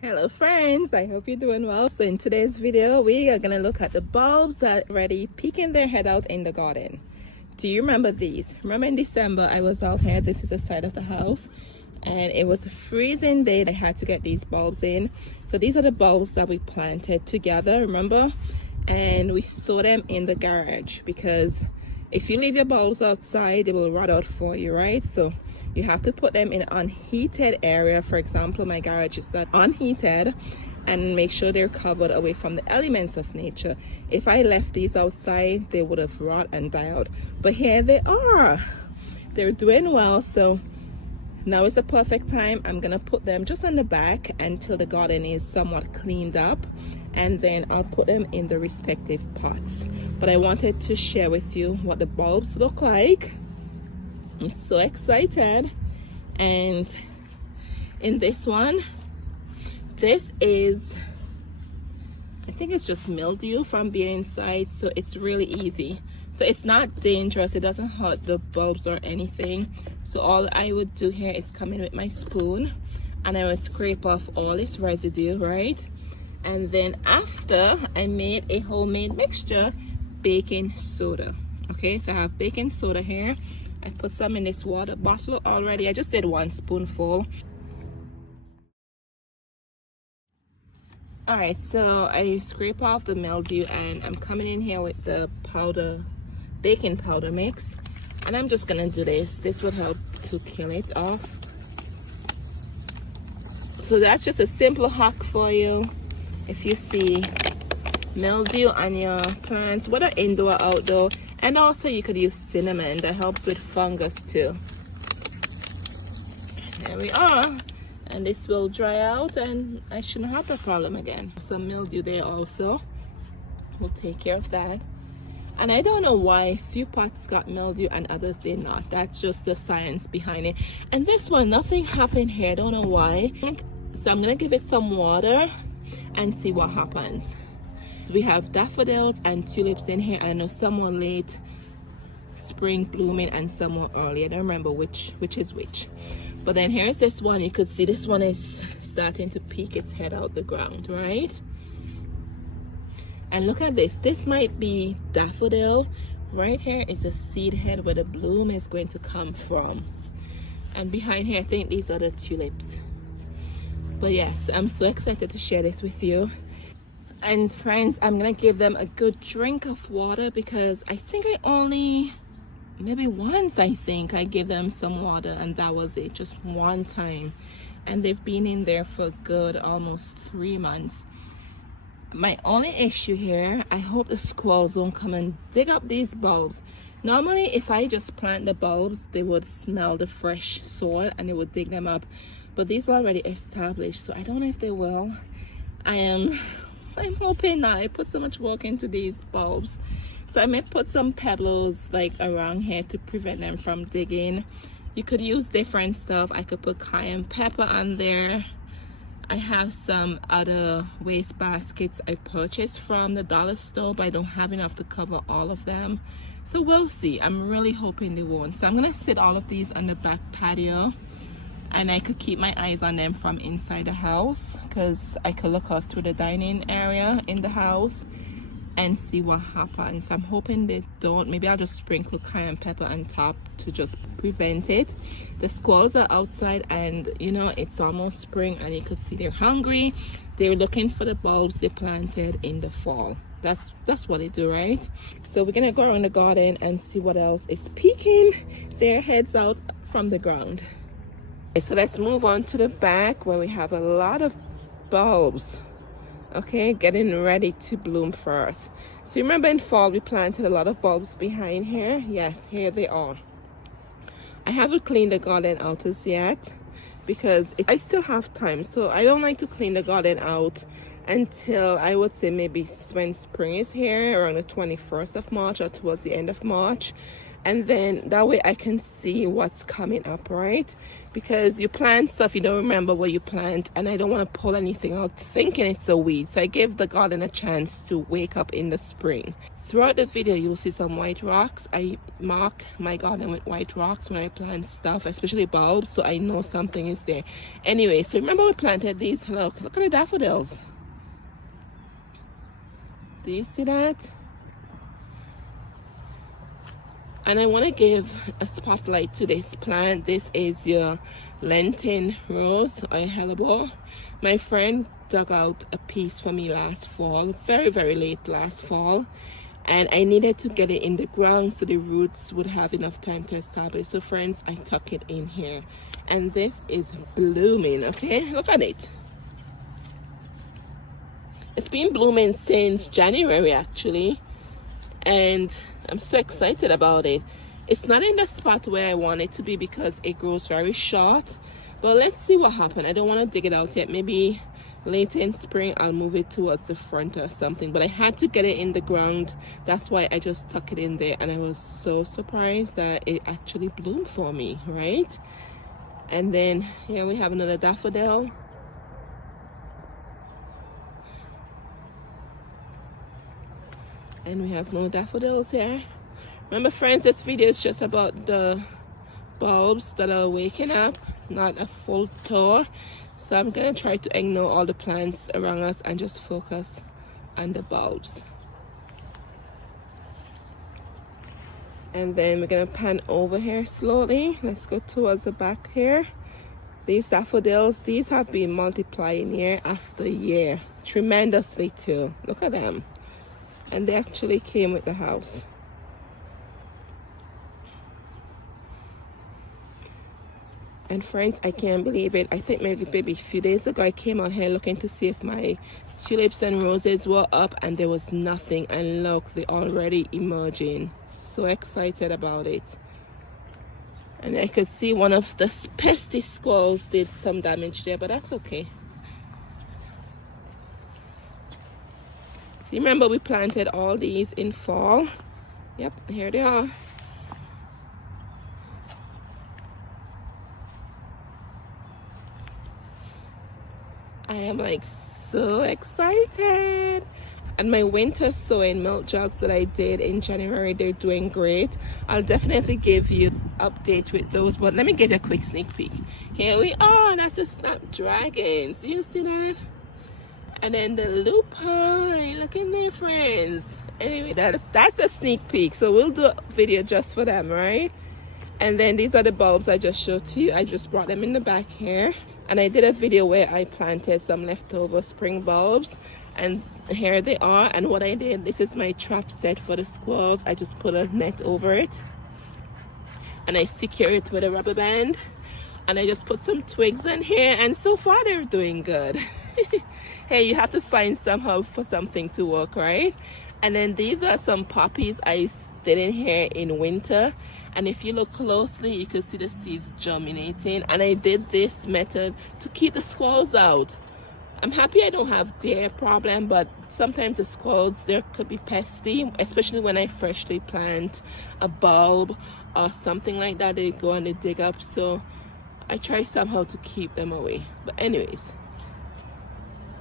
Hello friends, I hope you're doing well. So in today's video we are going to look at the bulbs that are already peeking their head out in the garden. Do you remember these? Remember in December I was out here, this is the side of the house, and it was a freezing day. I had to get these bulbs in. So these are the bulbs that we planted together, remember? And we store them in the garage because if you leave your bulbs outside they will rot out for you, right? So you have to put them in an unheated area. For example, my garage is unheated, and make sure they're covered away from the elements of nature. If I left these outside they would have rot and died out, but here they are, they're doing well. So now is the perfect time. I'm gonna put them just on the back until the garden is somewhat cleaned up, and then I'll put them in the respective pots. But I wanted to share with you what the bulbs look like. I'm so excited. And in this one, this is, I think it's just mildew from being inside, so it's really easy. So it's not dangerous, it doesn't hurt the bulbs or anything. So all I would do here is come in with my spoon and I would scrape off all this residue, right? And then after, I made a homemade mixture, baking soda. Okay, so I have baking soda here. I put some in this water bottle already. I just did 1 spoonful. All right, so I scrape off the mildew and I'm coming in here with the powder, baking powder mix, and I'm just gonna do this. This would help to kill it off. So that's just a simple hack for you. If you see mildew on your plants, whether indoor or outdoor, and also you could use cinnamon, that helps with fungus too. There we are, and this will dry out and I shouldn't have the problem again. Some mildew there also, we'll take care of that. And I don't know why few pots got mildew and others did not. That's just the science behind it. And this one, nothing happened here, I don't know why. So I'm gonna give it some water and see what happens. We have daffodils and tulips in here. I know some were late spring blooming and some were early. I don't remember which is which. But then here's this one. You could see this one is starting to peek its head out the ground, right? And look at this. This might be daffodil. Right here is a seed head where the bloom is going to come from. And behind here, I think these are the tulips. But yes, I'm so excited to share this with you. And friends, I'm gonna give them a good drink of water because I think I only, maybe once I think I gave them some water and that was it, just one time. And they've been in there for good almost 3 months. My only issue here, I hope the squirrels won't come and dig up these bulbs. Normally if I just plant the bulbs, they would smell the fresh soil and they would dig them up. But these are already established, so I don't know if they will. I'm hoping not. I put so much work into these bulbs. So I may put some pebbles like around here to prevent them from digging. You could use different stuff. I could put cayenne pepper on there. I have some other waste baskets I purchased from the dollar store, but I don't have enough to cover all of them. So we'll see. I'm really hoping they won't. So I'm gonna sit all of these on the back patio, and I could keep my eyes on them from inside the house because I could look out through the dining area in the house and see what happens. I'm hoping they don't. Maybe I'll just sprinkle cayenne pepper on top to just prevent it. The squirrels are outside and you know it's almost spring and you could see they're hungry. They're looking for the bulbs they planted in the fall. That's what they do, right? So we're gonna go around the garden and see what else is peeking their heads out from the ground. So let's move on to the back where we have a lot of bulbs, okay, getting ready to bloom first. So you remember in fall we planted a lot of bulbs behind here? Yes, here they are. I haven't cleaned the garden out as yet because I still have time, so I don't like to clean the garden out until I would say maybe when spring is here around the 21st of March or towards the end of March. and then that way I can see what's coming up, right? Because you plant stuff, you don't remember what you plant, and I don't want to pull anything out thinking it's a weed. So I give the garden a chance to wake up in the spring. Throughout the video you'll see some white rocks. I mark my garden with white rocks when I plant stuff, especially bulbs, so I know something is there. Anyway, so remember we planted these. Look at the daffodils. Do you see that? And I want to give a spotlight to this plant. This is your Lenten rose or hellebore. My friend dug out a piece for me last fall, very late last fall, and I needed to get it in the ground so the roots would have enough time to establish. So friends, I tuck it in here, and this is blooming. Okay, look at it. It's been blooming since January actually, and I'm so excited about it. It's not in the spot where I want it to be because it grows very short, but let's see what happens. I don't want to dig it out yet. Maybe later in spring I'll move it towards the front or something, but I had to get it in the ground. That's why I just tuck it in there, and I was so surprised that it actually bloomed for me, right? And then here we have another daffodil. And we have more daffodils here. Remember friends, this video is just about the bulbs that are waking up, not a full tour. So I'm gonna try to ignore all the plants around us and just focus on the bulbs. And then we're gonna pan over here slowly. Let's go towards the back here. These daffodils, these have been multiplying year after year tremendously too. Look at them. And they actually came with the house. And friends, I can't believe it. I think maybe a few days ago I came out here looking to see if my tulips and roses were up, and there was nothing. And look, they're already emerging. So excited about it. And I could see one of the pesky squirrels did some damage there, but that's okay. See, remember we planted all these in fall. Yep, here they are. I am like so excited. And my winter sowing milk jugs that I did in January, they're doing great. I'll definitely give you update with those, but let me give you a quick sneak peek. Here we are. That's a snapdragon. Do you see that? And then the lupine, look in there friends. Anyway, that's a sneak peek, so we'll do a video just for them, right? And then these are the bulbs I just showed to you. I just brought them in the back here, and I did a video where I planted some leftover spring bulbs, and here they are. And what I did, this is my trap set for the squirrels. I just put a net over it, and I secure it with a rubber band, and I just put some twigs in here, and so far they're doing good. Hey, you have to find somehow for something to work, right? And then these are some poppies I did in here in winter, and if you look closely you can see the seeds germinating. And I did this method to keep the squirrels out. I'm happy I don't have deer problem, but sometimes the squirrels, there could be pesky, especially when I freshly plant a bulb or something like that. They go and they dig up, so I try somehow to keep them away. But anyways,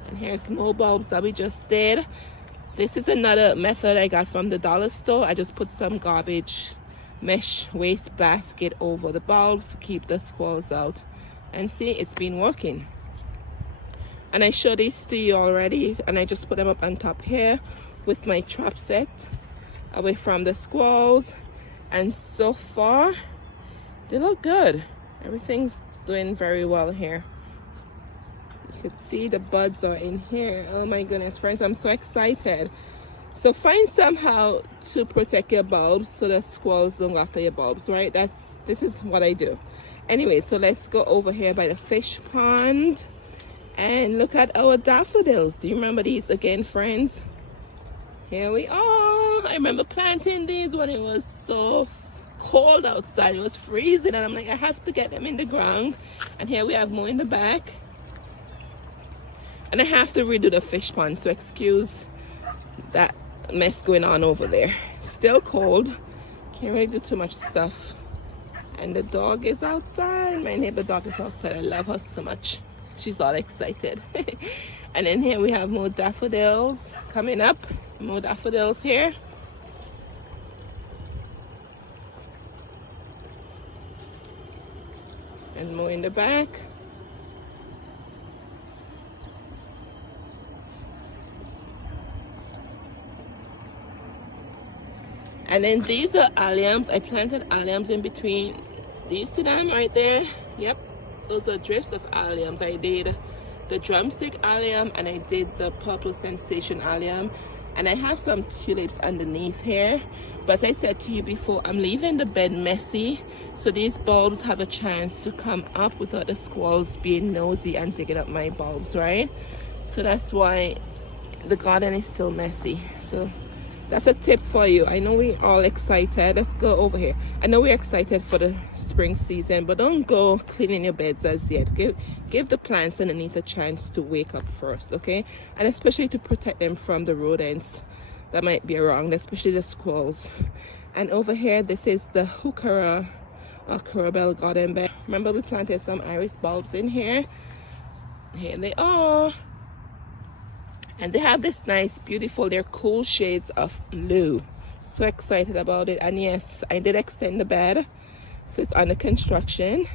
and here's more bulbs that we just did. This is another method I got from the dollar store. I just put some garbage mesh waste basket over the bulbs to keep the squirrels out. And see, it's been working. And I showed these to you already, and I just put them up on top here with my trap set away from the squirrels. And so far, they look good. Everything's doing very well here. You can see the buds are in here. Oh my goodness, friends, I'm so excited. So find somehow to protect your bulbs so the squirrels don't go after your bulbs, right? This is what I do. Anyway, so let's go over here by the fish pond and look at our daffodils. Do you remember these again, friends? Here we are. I remember planting these when it was so cold outside. It was freezing, and I'm like, I have to get them in the ground. And here we have more in the back. And I have to redo the fish pond, so excuse that mess going on over there. Still cold. Can't really do too much stuff. And the dog is outside. My neighbor dog is outside. I love her so much. She's all excited. And then here we have more daffodils coming up. More daffodils here. And more in the back. And then these are alliums. I planted alliums in between. Do you see them right there? Yep, those are drifts of alliums. I did the drumstick allium and I did the purple sensation allium. And I have some tulips underneath here. But as I said to you before, I'm leaving the bed messy so these bulbs have a chance to come up without the squirrels being nosy and digging up my bulbs, right? So that's why the garden is still messy. So that's a tip for you. I know we're all excited. Let's go over here. I know we're excited for the spring season, but don't go cleaning your beds as yet. Give the plants underneath a chance to wake up first, okay? And especially to protect them from the rodents that might be around, especially the squirrels. And over here, this is the heuchera or Carabel garden bed. Remember, we planted some iris bulbs in here. Here they are. And they have this nice, beautiful, they're cool shades of blue. So excited about it. And yes, I did extend the bed. So it's under construction.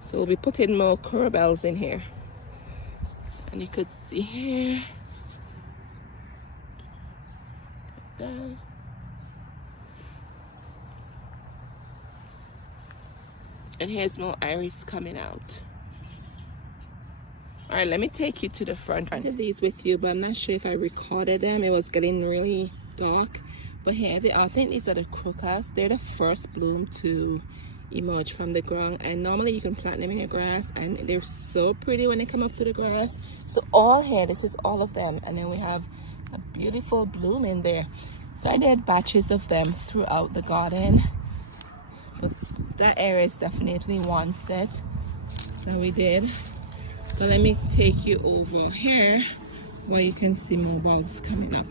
So we'll be putting more Carabels in here. And you could see here. Down. And here's more iris coming out. All right, let me take you to the front. I did these with you, but I'm not sure if I recorded them. It was getting really dark. But here they are. I think these are the crocus. They're the first bloom to emerge from the ground. And normally you can plant them in your grass, and they're so pretty when they come up to the grass. So all here, this is all of them. And then we have a beautiful bloom in there. So I did batches of them throughout the garden. But that area is definitely one set that we did. So let me take you over here where you can see more bulbs coming up.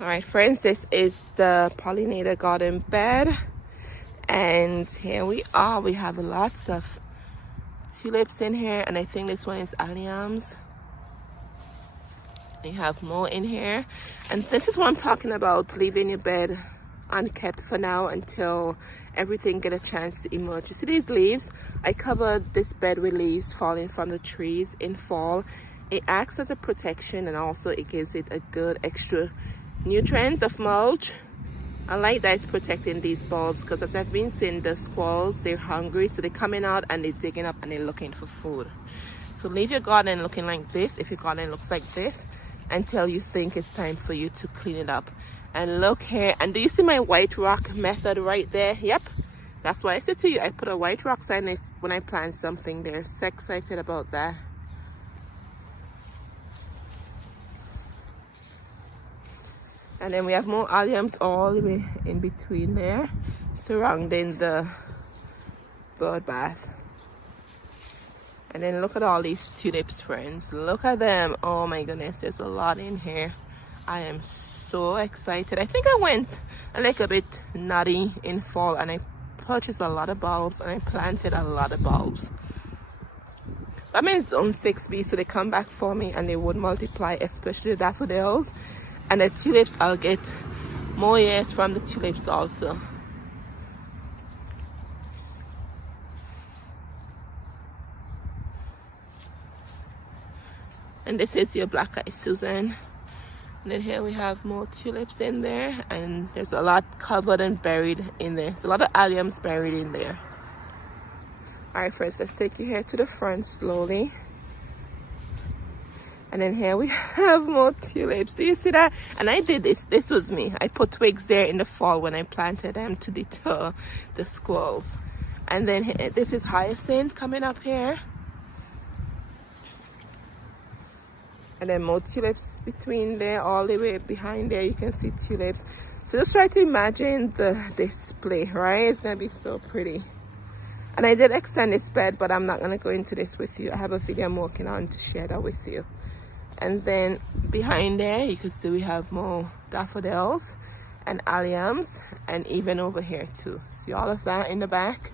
All right, friends, this is the pollinator garden bed. And here we are. We have lots of tulips in here. And I think this one is alliums. You have more in here. And this is what I'm talking about, leaving your bed unkept for now until everything get a chance to emerge. You see these leaves? I covered this bed with leaves falling from the trees in fall. It acts as a protection, and also it gives it a good extra nutrients of mulch. I like that it's protecting these bulbs, because as I've been seeing, the squirrels, they're hungry, so they're coming out and they're digging up and they're looking for food. So leave your garden looking like this, if your garden looks like this, until you think it's time for you to clean it up. And look here, and do you see my white rock method right there? Yep, that's why I said to you, I put a white rock sign when I plant something there. So excited about that. And then we have more alliums all the way in between there, surrounding the bird bath. And then look at all these tulips, friends. Look at them. Oh my goodness, there's a lot in here. I am so excited. I think I went like a bit nutty in fall, and I purchased a lot of bulbs and I planted a lot of bulbs. I'm in zone 6B, so they come back for me and they would multiply, especially the daffodils. And the tulips, I'll get more years from the tulips also. And this is your black eye Susan. And then here we have more tulips in there, and there's a lot covered and buried in there. There's a lot of alliums buried in there. All right, friends, let's take you here to the front slowly. And then here we have more tulips. Do you see that? And I did this. This was me. I put twigs there in the fall when I planted them to deter the squirrels. And then this is hyacinth coming up here. And then more tulips between there, all the way behind there, you can see tulips. So just try to imagine the display, right? It's gonna be so pretty. And I did extend this bed, but I'm not gonna go into this with you. I have a video I'm working on to share that with you. And then behind there, you can see we have more daffodils. and alliums, and even over here too. See all of that in the back.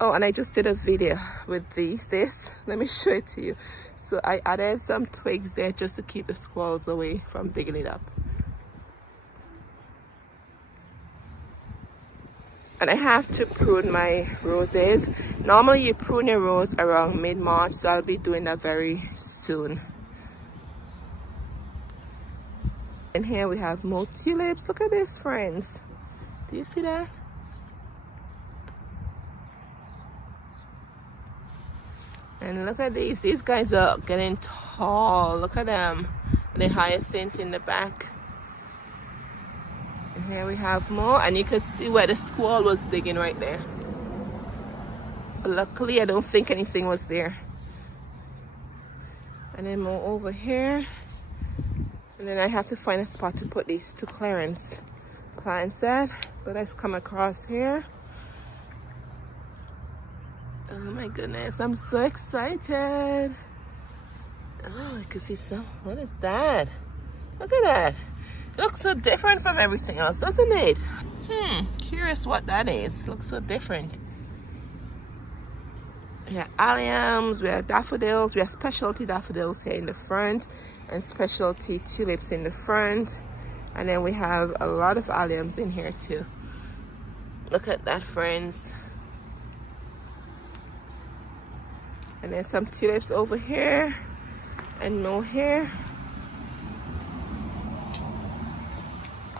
Oh, and I just did a video with this. Let me show it to you. So I added some twigs there just to keep the squirrels away from digging it up. And I have to prune my roses. Normally you prune your rose around mid-March, so I'll be doing that very soon. And here we have more tulips. Look at this, friends. Do you see that? And look at these. These guys are getting tall. Look at them. And the hyacinth in the back. And here we have more. And you could see where the squirrel was digging right there. But luckily, I don't think anything was there. And then more over here. And then I have to find a spot to put these two clearance plants at. But let's come across here. Oh my goodness, I'm so excited. Oh, I can see some. What is that? Look at that. It looks so different from everything else, doesn't it? Curious what that is. Looks so different. We have alliums, we have daffodils, we have specialty daffodils here in the front, and specialty tulips in the front. And then we have a lot of alliums in here too. Look at that, friends. And then some tulips over here, and more here.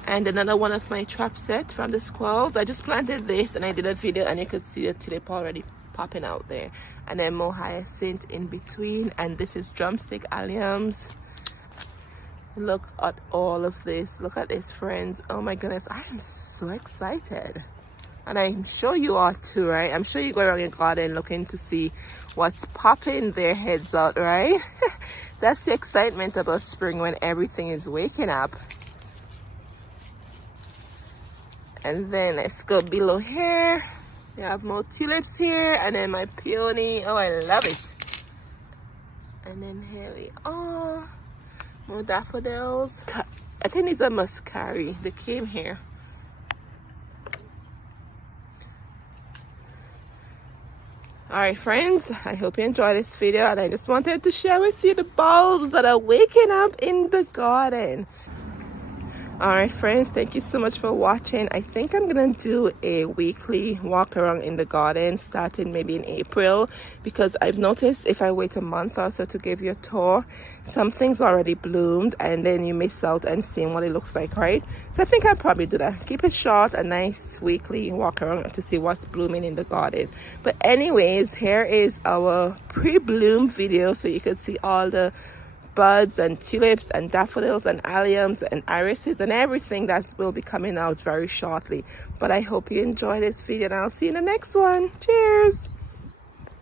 And another one of my trap set from the squirrels. I just planted this and I did a video, and you could see the tulip already popping out there. And then more hyacinth in between. And this is drumstick alliums. Look at all of this. Look at this, friends. Oh my goodness, I am so excited. And I'm sure you are too, right? I'm sure you go around your garden looking to see what's popping their heads out, right? That's the excitement about spring, when everything is waking up. And then let's go below here. We have more tulips here, and then my peony. Oh, I love it. And then here we are. More daffodils. I think these are muscari. They came here. Alright friends, I hope you enjoyed this video, and I just wanted to share with you the bulbs that are waking up in the garden. Alright friends, thank you so much for watching. I think I'm gonna do a weekly walk around in the garden starting maybe in April, because I've noticed if I wait a month or so to give you a tour, some things already bloomed and then you miss out and seeing what it looks like, right? So I think I'll probably do that. Keep it short, a nice weekly walk around to see what's blooming in the garden. But anyways, here is our pre-bloom video, so you could see all the buds and tulips and daffodils and alliums and irises and everything that will be coming out very shortly. But I hope you enjoy this video, and I'll see you in the next one. Cheers.